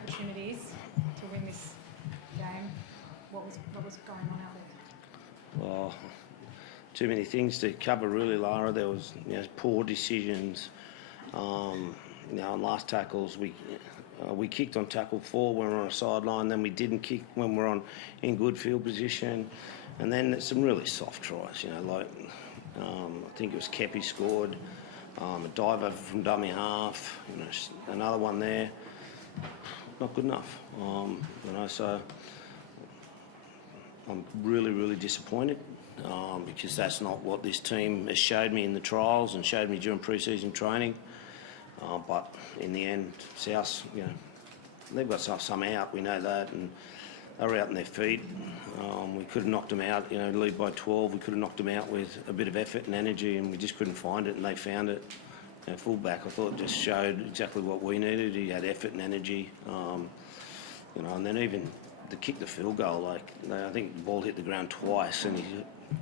opportunities to win this game. What was going on out there? Well, too many things to cover really, Lara. There was poor decisions. On last tackles, we kicked on tackle 4 when we were on a sideline. Then we didn't kick when we were in good field position. And then some really soft tries. I think it was Kepi scored. A dive over from dummy half. Another one there. Not good enough. So I'm really, really disappointed because that's not what this team has showed me in the trials and showed me during pre-season training. But in the end, South, they've got some out. We know that, and they were out on their feet. We could have knocked them out. Lead by 12. We could have knocked them out with a bit of effort and energy, and we just couldn't find it. And they found it. Fullback, I thought, just showed exactly what we needed. He had effort and energy. And then even to kick the field goal, I think the ball hit the ground twice, and he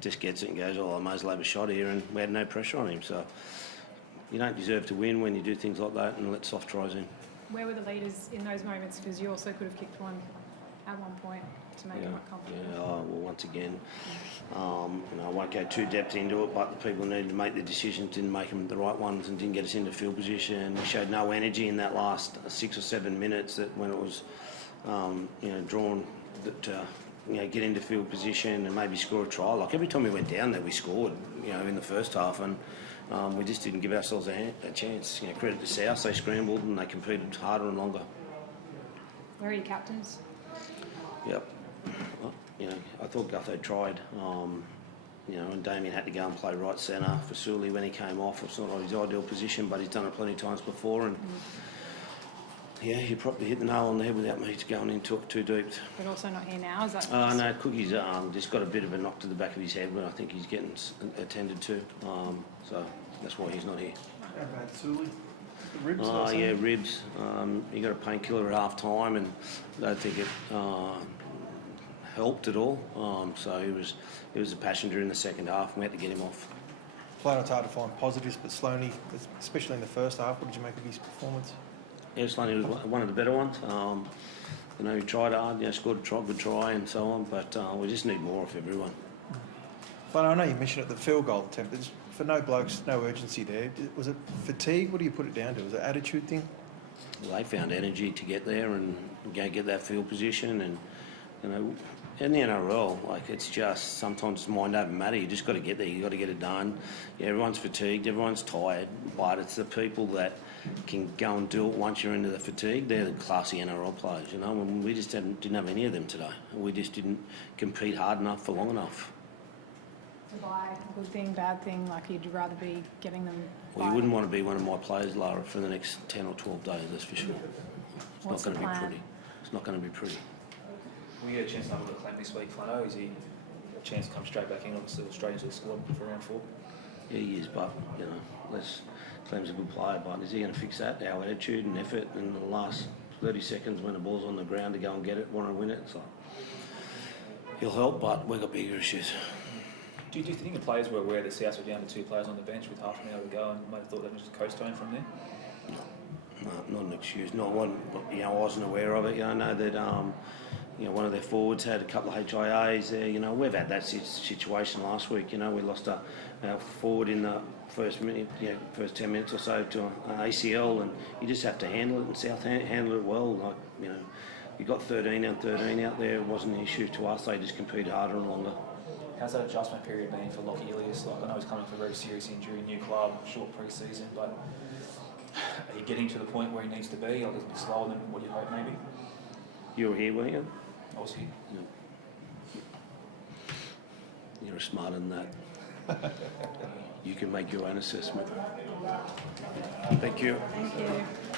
just gets it and goes, "Oh, I might as well have a shot here," and we had no pressure on him. So you don't deserve to win when you do things like that and let soft tries in. Where were the leaders in those moments? Because you also could have kicked one at one point to make it more comfortable. Yeah, well, once again, I won't go too depth into it, but the people who needed to make the decisions didn't make them the right ones and didn't get us into field position. We showed no energy in that last 6 or 7 minutes that when it was, drawn that get into field position and maybe score a try. Like every time we went down there, we scored, in the first half, and we just didn't give ourselves a chance. Credit to South, they scrambled and they competed harder and longer. Where are your captains? Yep. Well, I thought Gutho tried. And Damien had to go and play right centre for Sully when he came off. It's not his ideal position, but he's done it plenty of times before. And he probably hit the nail on the head without me going into it too deep. But also not here now, is that? No, Cookie's just got a bit of a knock to the back of his head, but I think he's getting attended to. So that's why he's not here. How about Sully? The ribs? Yeah, ribs. He got a painkiller at half time, and I don't think it helped at all. So he was a passenger in the second half, and we had to get him off. Flat, it's hard to find positives, but Sloaney, especially in the first half, what did you make of his performance? Yeah, Sloaney was one of the better ones. He tried hard, scored a good try and so on, but we just need more of everyone. Flat, I know you mentioned at the field goal attempt, there's, for no blokes, no urgency there. Was it fatigue? What do you put it down to? Was it an attitude thing? Well, they found energy to get there and go get that field position, and in the NRL, it's just sometimes it's mind over matter. You just got to get there. You got to get it done. Yeah, everyone's fatigued, everyone's tired, but it's the people that can go and do it once you're into the fatigue. They're the classy NRL players, and we just didn't have any of them today. We just didn't compete hard enough for long enough. By good thing, bad thing, you'd rather be getting them. Well, you wouldn't want to be one of my players, Lara, for the next 10 or 12 days, that's for sure. What's not going the to be plan? pretty. It's not going to be pretty. We get a chance to have a look at Clem this week, Flano. Is he a chance to come straight back in, obviously, straight into the squad for round 4? Yeah, he is, but, Clem's a good player, but is he going to fix that? Our attitude and effort in the last 30 seconds when the ball's on the ground to go and get it, want to win it. So he'll help, but we've got bigger issues. Do you think the players were aware that South were down to 2 players on the bench with half an hour to go and might have thought they were just coasting from there? No, not an excuse. Not one. I wasn't aware of it. I know that one of their forwards had a couple of HIAs there. We've had that situation last week. We lost our forward in the first 10 minutes or so to an ACL, and you just have to handle it. And South handled it well. You got 13 out there. It wasn't an issue to us. They just competed harder and longer. How's that adjustment period been for Lockie Ilias? I know he's coming for a very serious injury, new club, short pre-season, but are you getting to the point where he needs to be? Is it a bit slower than what you hope maybe? You were here, weren't you? I was here. Yeah. You're smarter than that. You can make your own assessment. Thank you. Thank you.